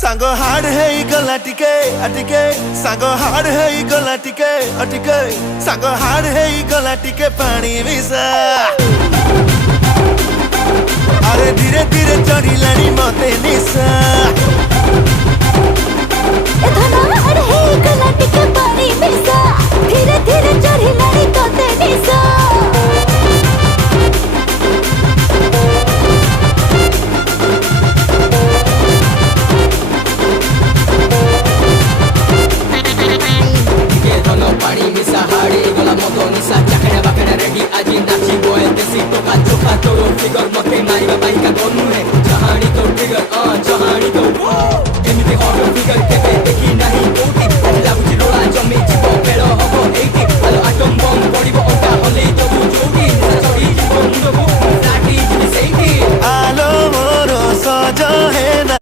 सांग हाड़ है गला टिके अटिके सांग हाड़ है गला टिके अटिके सांग हाड़ है गला टिके पानी मिसा अरे धीरे धीरे चढ़ी लानी मते निशा